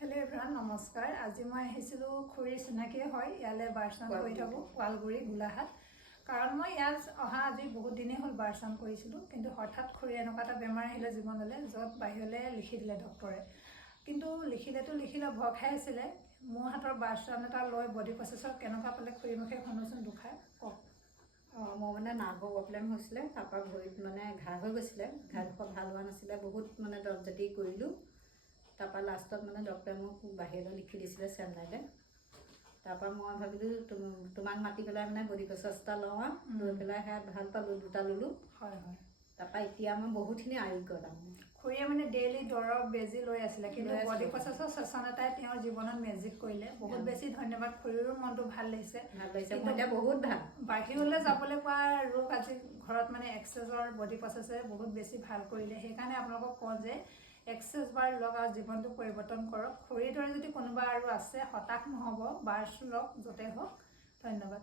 Hello' everyone, নমস্কাৰ। আজি মই আহিছিলোঁ খুৰীৰ চিনাকি হয় ইয়ালৈ বাৰচান কৰি থাকোঁ, শুৱালগুৰি গোলাঘাট। কাৰণ মই ইয়াত অহা আজি বহুত দিনেই হ'ল বাৰচান কৰিছিলোঁ, কিন্তু হঠাৎ খুৰীৰ এনেকুৱা এটা বেমাৰ আহিলে জীৱনলৈ, য'ত বাহিৰলৈ লিখি দিলে ডক্টৰে। কিন্তু লিখিলে ভয় খাই আছিলে। মোৰ হাতৰ বাৰচান এটা লৈ বডি প্ৰচেছৰ কেনেকুৱা পালে খুৰীৰ মুখে শুনোচোন দুখাৰ কওক। মোৰ মানে নাৰ্ভৰ প্ৰব্লেম হৈছিলে, তাৰপৰা ভৰিত মানে ঘাঁ হৈ গৈছিলে, ঘাঁডোখৰ ভাল হোৱা নাছিলে, বহুত মানে দৰৱ জাতি কৰিলোঁ। তাৰপৰা লাষ্টত মানে ডক্টৰে মোক বাহিৰলৈ লিখি দিছিলে চেন্নাইলৈ। তাৰপৰা মই ভাবিলোঁ তোমাক মাতি পেলাই মানে বডি প্ৰচেছ এটা লওঁ আৰু লৈ পেলাই সেয়া ভাল পালোঁ, দুটা ল'লোঁ। হয়। তাৰপৰা এতিয়া মই বহুতখিনি আৰোগ্য তাৰমানে। খুৰীয়ে মানে ডেইলি দৰৱ বেজি লৈ আছিলে, কিন্তু বডি প্ৰচেছৰ ছেশ্যন এটাই তেওঁৰ জীৱনত মেজিক কৰিলে। বহুত বেছি ধন্যবাদ, খুৰীৰো মনটো ভাল লাগিছে। মই এতিয়া বহুত ভাল। বাহিৰলৈ যাবলৈ পোৱা ৰোগ আজি ঘৰত মানে এক্সাৰচাইজৰ বডি প্ৰচেছে বহুত বেছি ভাল কৰিলে। সেইকাৰণে আপোনালোকক কওঁ যে এক্সাৰচাইজ বাৰ লওক আৰু জীৱনটো পৰিৱৰ্তন কৰক। খুৰীৰ দৰে যদি কোনোবা আৰু আছে, হতাশ নহ'ব, বাৰচ লওক, য'তে হওক। ধন্যবাদ।